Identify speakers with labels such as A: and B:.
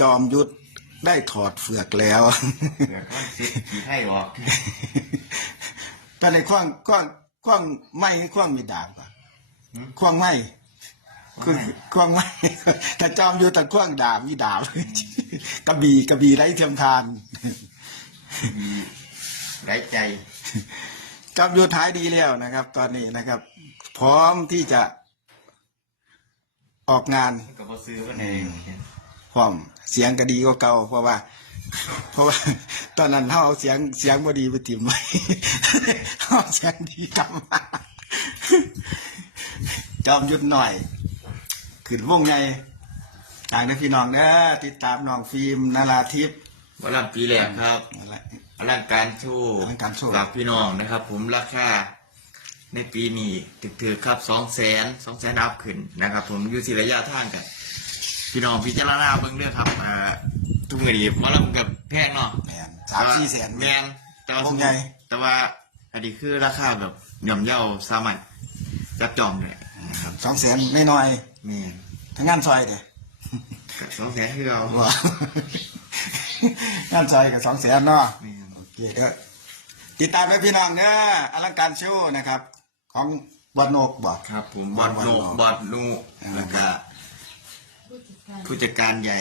A: จอมยุทธได้ถอดเฟือกแล้ว
B: เดี๋ยวก็สิขี่ไทยออก
A: ตอนนี้คว้างคว้างคว้างไม้ให้คว้างมีดาบอะคว้างไม้คือคว้างไม้แต่จอมยุทธแต่คว้างดาบมีดาบกระบี่กระบี่ไร้เทียมทาน
B: มีไร้ใจ
A: จอมยุทธหายดีแล้วนะครับ ตอนนี้นะครับ พร้อมที่จะออกงาน
B: กับบ่ซื้อมันเอง
A: พร้อมเสียงก็ดีกว่าเก่าเพราะว่า เพราะว่า ตอนนั้นเขาเอาเสียงเสียงบ่ดีไปติ่มไว้เขาเอาเสียงดีกลับมาจอมยุดหน่อยขึ้นวงไงต่างนะพี่น้องเด้อติดตามน้องฟิล์มนาราทิพย์
B: วันลำปีแรกครับ
A: นั่นแหละ
B: อลังการโชว์
A: อลังการโชว์
B: ฝากพี่น้องนะครับ ผมราคาในปีนี้ถึกถือครับสองแสนสองแสนอัพขึ้นนะครับ ผมอยู่ที่ระยะทางกัน พี่น้องพิจารณาเบิ่งเรื่องครับอ่าทุกเงินดีมาลำกับแพงเนาะ
A: แมนสามสี่แสน
B: แมนแต่ว่าว
A: งใหญ่
B: แต่ว่าอันนี้คือราคาแบบย่อมเยาสามัญจับจองเลยนะครับ
A: สองแสนไม่น้อย
B: แมน
A: ๆทั้งงานซอยเด้
B: กับสองแสนคือเรา
A: ว่างานซอยกับสองแสนเนาะ
B: แม่น
A: โอเคก็ติดตามไว้พี่น้องเด้ออลังการโชว์นะครับ ของบอดโนกบอก
B: ครับผมบอดโนบอดนูแล้วก็ ผู้จัดการใหญ่